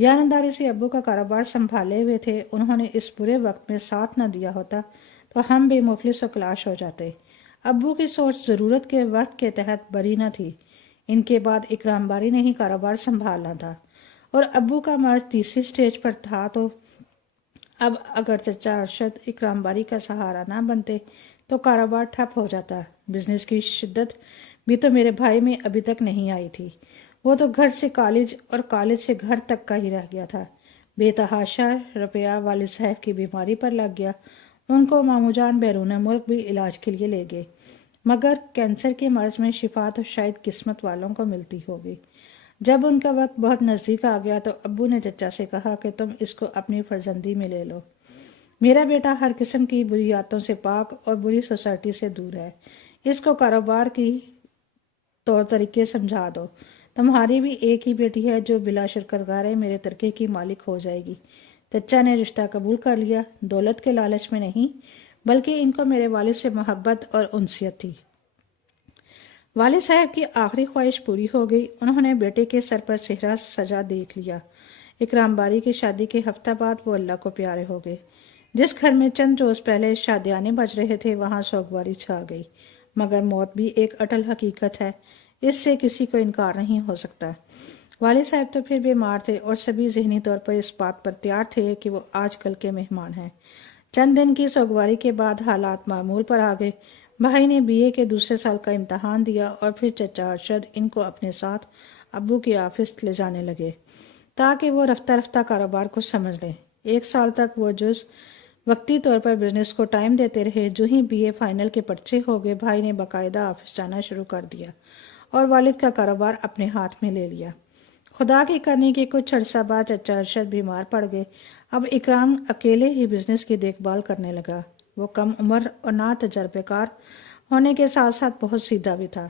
دیانتداری سے ابو کا کاروبار سنبھالے ہوئے تھے. انہوں نے اس برے وقت میں ساتھ نہ دیا ہوتا تو ہم بھی مفلس و کلاش ہو جاتے. ابو کی سوچ ضرورت کے وقت کے تحت بری نہ تھی. ان کے بعد اکرام باری نے ہی کاروبار سنبھالنا تھا اور ابو کا مرض تیسری سٹیج پر تھا. تو اب اگر چچا ارشد اکرام باری کا سہارا نہ بنتے تو کاروبار ٹھپ ہو جاتا. بزنس کی شدت بھی تو میرے بھائی میں ابھی تک نہیں آئی تھی. وہ تو گھر سے کالج اور کالج سے گھر تک کا ہی رہ گیا تھا. بے تحاشا روپیہ والد صاحب کی بیماری پر لگ گیا. ان کو ماموں جان بیرون ملک بھی علاج کے لیے لے گئے، مگر کینسر کے مرض میں شفا تو شاید قسمت والوں کو ملتی ہوگی. جب ان کا وقت بہت نزدیک آ گیا تو ابو نے چچا سے کہا کہ تم اس کو اپنی فرزندی میں لے لو. میرا بیٹا ہر قسم کی بری عادتوں سے پاک اور بری سوسائٹی سے دور ہے. اس کو کاروبار کی طور طریقے سمجھا دو. تمہاری بھی ایک ہی بیٹی ہے جو بلا شرکت غارے میرے ترکے کی مالک ہو جائے گی. چچا نے رشتہ قبول کر لیا. دولت کے لالچ میں نہیں، بلکہ ان کو میرے والد سے محبت اور انسیت تھی. والد صاحب کی آخری خواہش پوری ہو گئی. انہوں نے بیٹے کے سر پر سہرا سجا دیکھ لیا. اکرام باری کی شادی کے ہفتہ بعد وہ اللہ کو پیارے ہو گئے. جس گھر میں چند روز پہلے شادیانے بج رہے تھے وہاں سوگواری چھا گئی. مگر موت بھی ایک اٹل حقیقت ہے، اس سے کسی کو انکار نہیں ہو سکتا. والد صاحب تو پھر بیمار تھے اور سبھی ذہنی طور پر اس بات پر تیار تھے کہ وہ آج کل کے مہمان ہیں. چند دن کی سوگواری کے بعد حالات معمول پر آ گئے. بھائی نے BA کے دوسرے سال کا امتحان دیا اور پھر چچا ارشد ان کو اپنے ساتھ ابو کے آفس لے جانے لگے تاکہ وہ رفتہ رفتہ کاروبار کو سمجھ لیں. 1 سال تک وہ جز وقتی طور پر بزنس کو ٹائم دیتے رہے. جو ہی BA فائنل کے پرچے ہو گئے بھائی نے باقاعدہ آفس جانا شروع کر دیا اور والد کا کاروبار اپنے ہاتھ میں لے لیا. خدا کی کرنی کے کچھ عرصہ بعد چچا ارشد بیمار پڑ گئے. اب اکرام اکیلے ہی بزنس کی دیکھ بھال کرنے لگا. وہ کم عمر اور نا تجربے کار ہونے کے ساتھ ساتھ بہت سیدھا بھی تھا.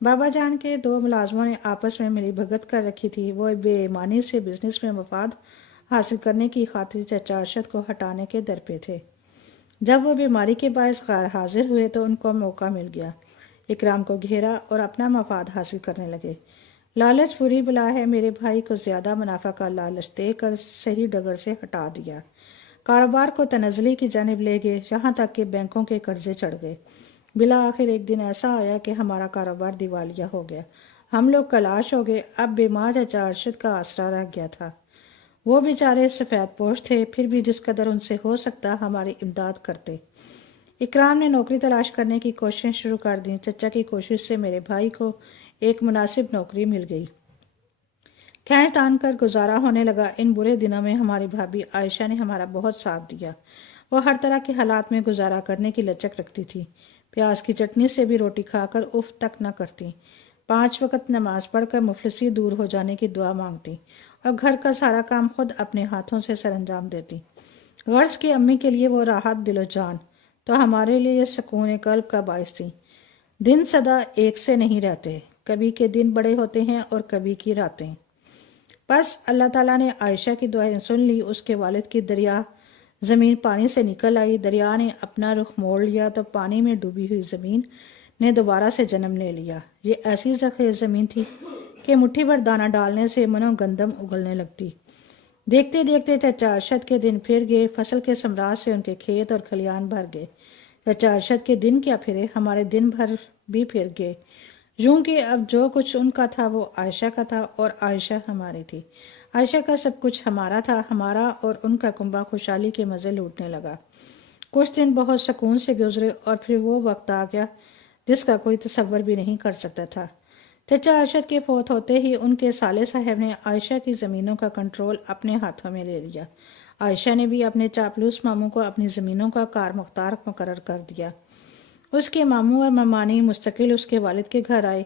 بابا جان کے 2 ملازموں نے آپس میں ملی بھگت کر رکھی تھی. وہ بے ایمانی سے بزنس میں مفاد حاصل کرنے کی خاطر چچا ارشد کو ہٹانے کے در پہ تھے. جب وہ بیماری کے باعث غیر حاضر ہوئے تو ان کو موقع مل گیا. اکرام کو گھیرا اور اپنا مفاد حاصل کرنے لگے. لالچ بری بلا ہے. میرے بھائی کو زیادہ منافع کا لالچ دے کر صحیح ڈگر سے ہٹا دیا. کاروبار کو تنزلی کی جانب لے گئے، یہاں تک کہ بینکوں کے قرضے چڑھ گئے. بالآخر ایک دن ایسا آیا کہ ہمارا کاروبار دیوالیہ ہو گیا. ہم لوگ کلاش ہو گئے. اب بیمار چچا ارشد کا آسرا رہ گیا تھا. وہ بیچارے سفید پوش تھے، پھر بھی جس قدر ان سے ہو سکتا ہماری امداد کرتے. اکرام نے نوکری تلاش کرنے کی کوششیں شروع کر دیں. چچا کی کوشش سے میرے بھائی کو ایک مناسب نوکری مل گئی. کھینچ تان کر گزارا ہونے لگا. ان برے دنوں میں ہماری بھابھی عائشہ نے ہمارا بہت ساتھ دیا. وہ ہر طرح کے حالات میں گزارا کرنے کی لچک رکھتی تھی. پیاز کی چٹنی سے بھی روٹی کھا کر اف تک نہ کرتی. 5 وقت نماز پڑھ کر مفلسی دور ہو جانے کی دعا مانگتی اور گھر کا سارا کام خود اپنے ہاتھوں سے سر انجام دیتی. غرض کی امی کے لیے وہ راحت دل و جان، تو ہمارے لیے سکون قلب کا باعث تھی. دن سدا ایک سے نہیں رہتے، کبھی کے دن بڑے ہوتے ہیں اور کبھی کی راتیں. بس اللہ تعالیٰ نے عائشہ کی دعائیں سن لی. اس کے والد کی دریا زمین پانی سے نکل آئی. دریا نے اپنا رخ موڑ لیا تو پانی میں ڈوبی ہوئی زمین نے دوبارہ سے جنم لے لیا. یہ ایسی زرخیز زمین تھی کہ مٹھی بھر دانہ ڈالنے سے منو گندم اگلنے لگتی. دیکھتے دیکھتے چچا ارشد کے دن پھر گئے. فصل کے ثمرات سے ان کے کھیت اور کھلیان بھر گئے. چچا ارشد کے دن کیا پھرے، ہمارے دن بھر بھی پھر گئے. یوں کہ اب جو کچھ ان کا تھا وہ عائشہ کا تھا اور عائشہ ہماری تھی. عائشہ کا سب کچھ ہمارا تھا. ہمارا اور ان کا کنبہ خوشحالی کے مزے لوٹنے لگا. کچھ دن بہت سکون سے گزرے اور پھر وہ وقت آ گیا جس کا کوئی تصور بھی نہیں کر سکتا تھا. چچا ارشد کے فوت ہوتے ہی ان کے سالے صاحب نے عائشہ کی زمینوں کا کنٹرول اپنے ہاتھوں میں لے لیا. عائشہ نے بھی اپنے چاپلوس ماموں کو اپنی زمینوں کا کار مختار مقرر کر دیا. اس کے ماموں اور ممانی مستقل اس کے والد کے گھر آئے.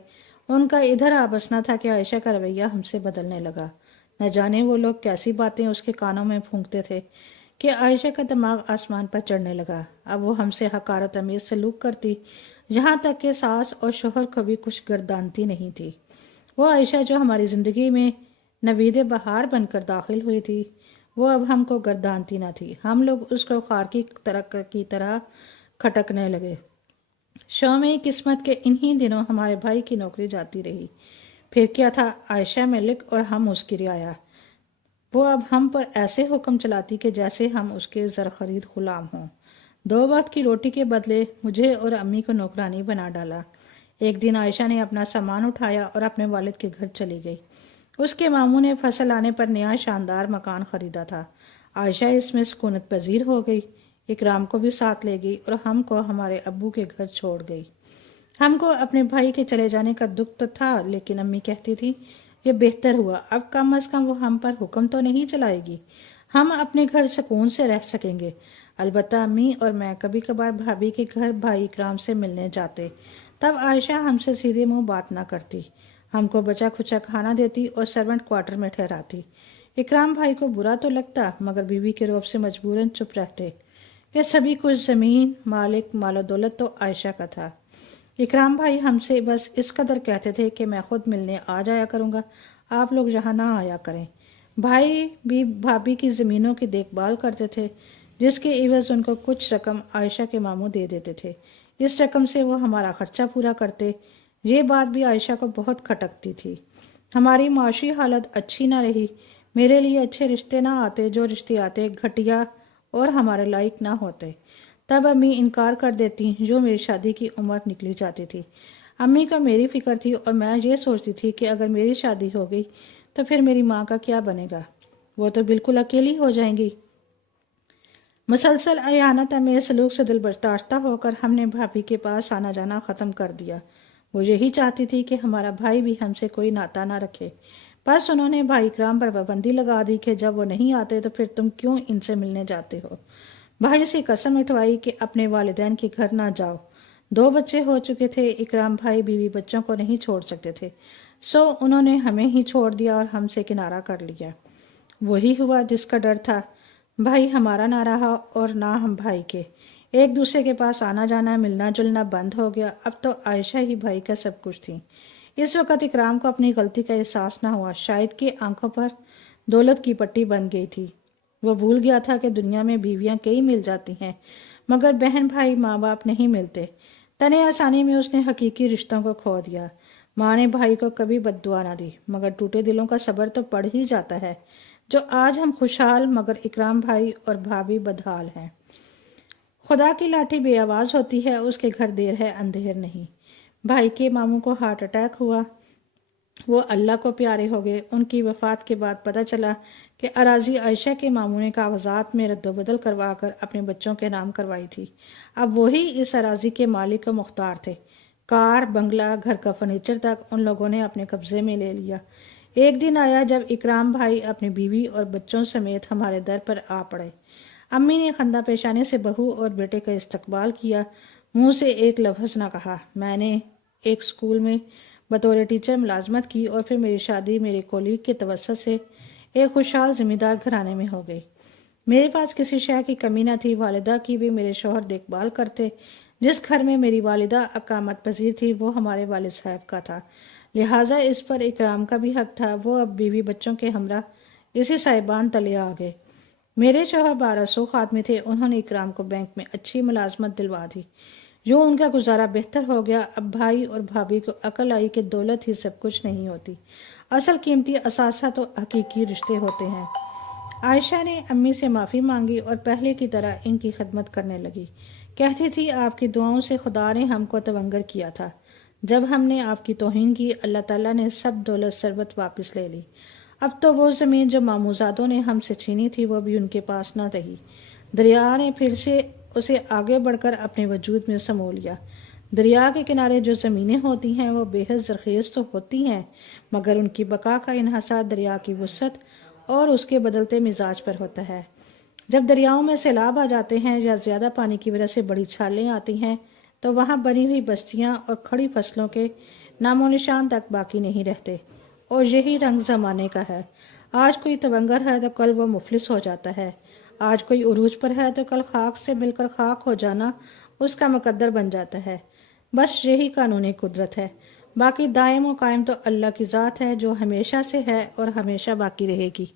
ان کا ادھر آ بسنا تھا کہ عائشہ کا رویہ ہم سے بدلنے لگا. نہ جانے وہ لوگ کیسی باتیں اس کے کانوں میں پھونکتے تھے کہ عائشہ کا دماغ آسمان پر چڑھنے لگا. اب وہ ہم سے حقارت امیز سلوک کرتی، یہاں تک کہ ساس اور شوہر کو بھی کچھ گردانتی نہیں تھی. وہ عائشہ جو ہماری زندگی میں نوید بہار بن کر داخل ہوئی تھی وہ اب ہم کو گردانتی نہ تھی. ہم لوگ اس کو خار کی طرح کھٹکنے لگے. شومِ قسمت کے انہی دنوں ہمارے بھائی کی نوکری جاتی رہی. پھر کیا تھا، عائشہ ملک اور ہم اس کی رعایا. وہ اب ہم پر ایسے حکم چلاتی کہ جیسے ہم اس کے زرخرید غلام ہوں۔ 2 وقت کی روٹی کے بدلے مجھے اور امی کو نوکرانی بنا ڈالا۔ ایک دن عائشہ نے اپنا سامان اٹھایا اور اپنے والد کے گھر چلی گئی۔ اس کے ماموں نے فصل آنے پر نیا شاندار مکان خریدا تھا۔ عائشہ اس میں سکونت پذیر ہو گئی، اکرام کو بھی ساتھ لے گئی اور ہم کو ہمارے ابو کے گھر چھوڑ گئی۔ ہم کو اپنے بھائی کے چلے جانے کا دکھ تو تھا، لیکن امی کہتی تھی یہ بہتر ہوا، اب کم از کم وہ ہم پر حکم تو نہیں چلائے گی، ہم اپنے گھر سکون سے رہ سکیں گے۔ البتہ امی اور میں کبھی کبھار بھابھی کے گھر بھائی اکرام سے ملنے جاتے، تب عائشہ ہم سے سیدھے منہ بات نہ کرتی، ہم کو بچا کھچا کھانا دیتی اور سرونٹ کوارٹر میں ٹھہراتی۔ اکرام بھائی کو برا تو لگتا، مگر بیوی کے رعب سے مجبوراً چپ رہتے کہ سبھی کچھ زمین، مالک، مال و دولت تو عائشہ کا تھا۔ اکرام بھائی ہم سے بس اس قدر کہتے تھے کہ میں خود ملنے آ جایا کروں گا، آپ لوگ یہاں نہ آیا کریں۔ بھائی بھی بھابھی کی زمینوں کی دیکھ بھال کرتے تھے، جس کے عوض ان کو کچھ رقم عائشہ کے ماموں دے دیتے تھے، اس رقم سے وہ ہمارا خرچہ پورا کرتے۔ یہ بات بھی عائشہ کو بہت کھٹکتی تھی۔ ہماری معاشی حالت اچھی نہ رہی، میرے لیے اچھے رشتے نہ آتے، جو رشتے آتے گھٹیا اور ہمارے لائق نہ ہوتے۔ تب امی انکار کر دیتی، جو میری شادی کی عمر نکلی جاتی تھی۔ امی کو میری فکر تھی اور میں یہ سوچتی تھی کہ اگر میری شادی ہو گئی تو پھر میری ماں کا کیا بنے گا، وہ تو بالکل اکیلی ہو جائیں گی۔ مسلسل اعانت میں سلوک سے دل برداشتہ ہو کر ہم نے بھابھی کے پاس آنا جانا ختم کر دیا۔ وہ یہی چاہتی تھی کہ ہمارا بھائی بھی ہم سے کوئی ناطہ نہ رکھے۔ بس انہوں نے بھائی اکرام پر پابندی لگا دی کہ جب وہ نہیں آتے تو پھر تم کیوں ان سے ملنے جاتے ہو۔ بھائی سے قسم اٹھوائی کہ اپنے والدین کے گھر نہ جاؤ۔ 2 بچے ہو چکے تھے، اکرام بھائی بیوی بچوں کو نہیں چھوڑ سکتے تھے، سو انہوں نے ہمیں ہی چھوڑ دیا اور ہم سے کنارہ کر لیا۔ وہی ہوا جس کا ڈر تھا، بھائی ہمارا نہ رہا اور نہ ہم بھائی کے۔ ایک دوسرے کے پاس آنا جانا، ملنا جلنا بند ہو گیا۔ اب تو عائشہ ہی بھائی کا سب کچھ تھی۔ اس وقت اکرام کو اپنی غلطی کا احساس نہ ہوا، شاید کہ آنکھوں پر دولت کی پٹی بن گئی تھی۔ وہ بھول گیا تھا کہ دنیا میں بیویاں کئی مل جاتی ہیں، مگر بہن بھائی ماں باپ نہیں ملتے۔ تنے آسانی میں اس نے حقیقی رشتوں کو کھو دیا۔ ماں نے بھائی کو کبھی بد دعا نہ دی، مگر ٹوٹے دلوں کا صبر تو پڑ ہی جاتا ہے۔ جو آج ہم خوشحال، مگر اکرام بھائی اور بھابھی بدحال ہیں۔ خدا کی لاٹھی بے آواز ہوتی ہے، اس کے گھر دیر ہے اندھیر نہیں۔ بھائی کے ماموں کو ہارٹ اٹیک ہوا، وہ اللہ کو پیارے ہو گئے۔ ان کی وفات کے بعد پتہ چلا کہ اراضی عائشہ کے ماموں نے کاغذات میں رد و بدل کروا کر اپنے بچوں کے نام کروائی تھی۔ اب وہی اس اراضی کے مالک و مختار تھے۔ کار، بنگلہ، گھر کا فرنیچر تک ان لوگوں نے اپنے قبضے میں لے لیا۔ ایک دن آیا جب اکرام بھائی اپنی بیوی اور بچوں سمیت ہمارے در پر آ پڑے۔ امی نے خندہ پیشانی سے بہو اور بیٹے کا استقبال کیا، منہ سے ایک لفظ نہ کہا۔ میں نے ایک اسکول میں بطور ٹیچر ملازمت کی اور پھر میری شادی میرے کولیگ کے توسط سے ایک خوشحال زمین دار گھرانے میں ہو گئی۔ میرے پاس کسی شے کی کمی نہ تھی، والدہ کی بھی میرے شوہر دیکھ بھال کرتے۔ جس گھر میں میری والدہ اقامت پذیر تھی وہ ہمارے والد صاحب کا تھا، لہٰذا اس پر اکرام کا بھی حق تھا۔ وہ اب بیوی بچوں کے ہمراہ اسی سائبان تلے آ گئے۔ میرے شوہر 1200 خادمی تھے، انہوں نے اکرام کو بینک میں اچھی ملازمت دلوا دی۔ یوں ان کا گزارا بہتر ہو گیا۔ اب بھائی اور بھابھی کو عقل آئی کہ دولت ہی سب کچھ نہیں ہوتی، اصل قیمتی اثاثہ تو حقیقی رشتے ہوتے ہیں۔ عائشہ نے امی سے معافی مانگی اور پہلے کی طرح ان کی خدمت کرنے لگی۔ کہتی تھی آپ کی دعاؤں سے خدا نے ہم کو تونگر کیا تھا۔ جب ہم نے آپ کی توہین کی، اللہ تعالیٰ نے سب دولت ثروت واپس لے لی۔ اب تو وہ زمین جو ماموزادوں نے ہم سے چھینی تھی وہ بھی ان کے پاس نہ رہی۔ دریا نے پھر سے اسے آگے بڑھ کر اپنے وجود میں سمو لیا۔ دریا کے کنارے جو زمینیں ہوتی ہیں وہ بے حد زرخیز تو ہوتی ہیں، مگر ان کی بقا کا انحصار دریا کی وسعت اور اس کے بدلتے مزاج پر ہوتا ہے۔ جب دریاؤں میں سیلاب آ جاتے ہیں یا زیادہ پانی کی وجہ سے بڑی چھالیں آتی ہیں تو وہاں بنی ہوئی بستیاں اور کھڑی فصلوں کے نام و نشان تک باقی نہیں رہتے، اور یہی رنگ زمانے کا ہے۔ آج کوئی تونگر ہے تو کل وہ مفلس ہو جاتا ہے، آج کوئی عروج پر ہے تو کل خاک سے مل کر خاک ہو جانا اس کا مقدر بن جاتا ہے۔ بس یہی قانونی قدرت ہے۔ باقی دائم و قائم تو اللہ کی ذات ہے، جو ہمیشہ سے ہے اور ہمیشہ باقی رہے گی۔